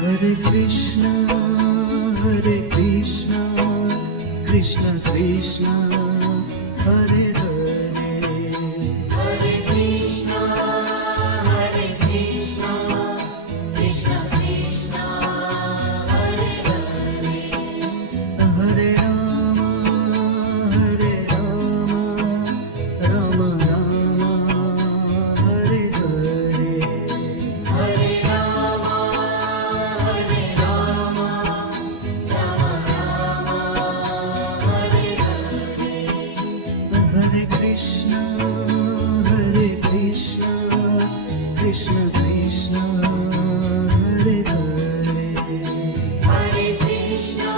Hare Krishna, Hare Krishna, Krishna Krishna, Hare Hare. Hare Krishna, Hare Krishna, Krishna Krishna, Hare Hare. Hare Rama, Hare Rama, Rama Rama, Hare Hare. Hare Rama, Hare Rama, Rama Rama, Hare Hare. Hare Krishna, Hare Krishna, Krishna Krishna, Hare Hare. Hare Krishna,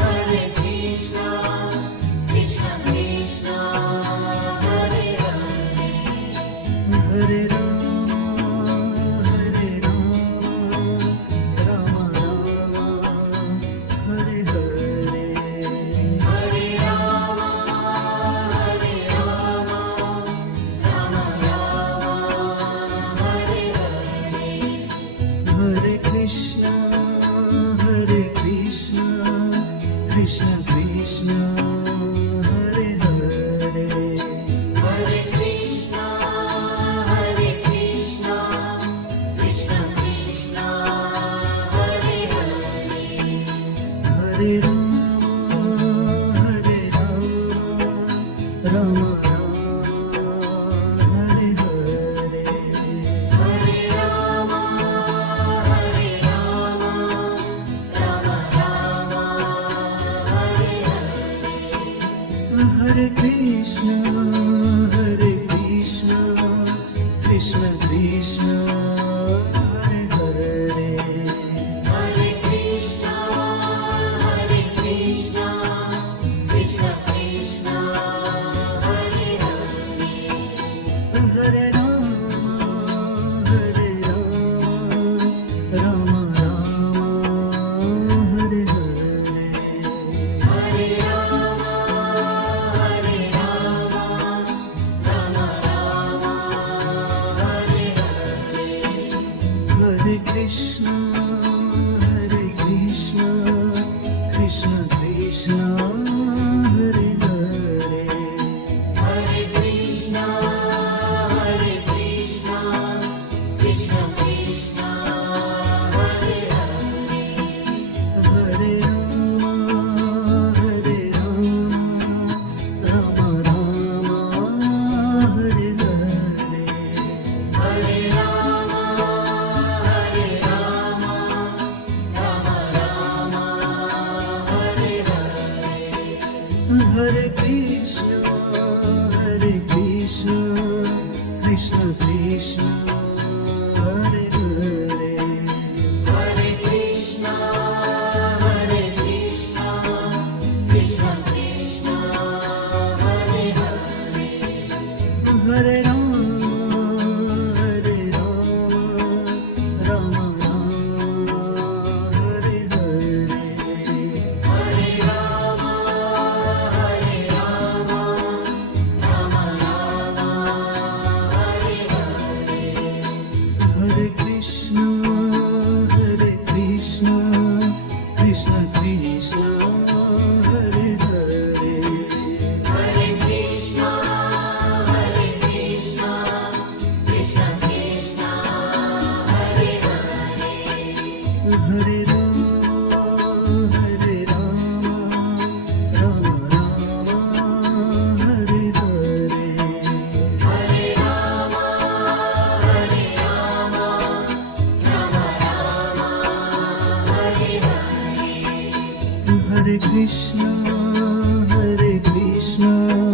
Hare Krishna, Krishna Krishna, Hare Hare. Hare Rama, Hare Rama, Rama Rama, Hare Hare. Hare Rama, Hare Rama, Rama Rama, Hare Hare. Hare Krishna, Hare Krishna, Krishna Krishna, Hare Hare. Hare Krishna, Hare Krishna, Krishna Krishna, Hare Hare. Hare Rama, Hare Rama, Rama Rama, Hare Hare. Hare Rama, Hare Rama, Rama Rama, Hare Hare. Hare Krishna, Hare Krishna, Krishna Krishna, Hare Hare. Hare Krishna, Hare Krishna, Krishna Krishna, Hare Hare. Hare Rama, Hare Rama, Rama Rama, Hare Hare. Hare Rama, Hare Rama, Rama Rama, Hare Hare. Hare Krishna, Hare Krishna, Krishna Krishna, Hare Hare. Hare Krishna, Hare Krishna, Krishna Krishna, Hare Hare. Hare Rama, Hare Rama, Rama Rama, Hare Hare. Hare Rama, Hare Rama, Rama Rama, Hare Hare. Hare Krishna, Hare Krishna, Krishna Krishna, Hare Hare. Hare Krishna, Hare Krishna, Krishna Krishna, Hare Hare. Hare Rama, Hare Rama, Rama Rama, Hare Hare. Hare Rama, Hare Rama, Rama Rama, Hare Hare. Hare Krishna, Hare Krishna, Krishna Krishna, Hare Hare. Hare Krishna, Hare Krishna, Hare Krishna,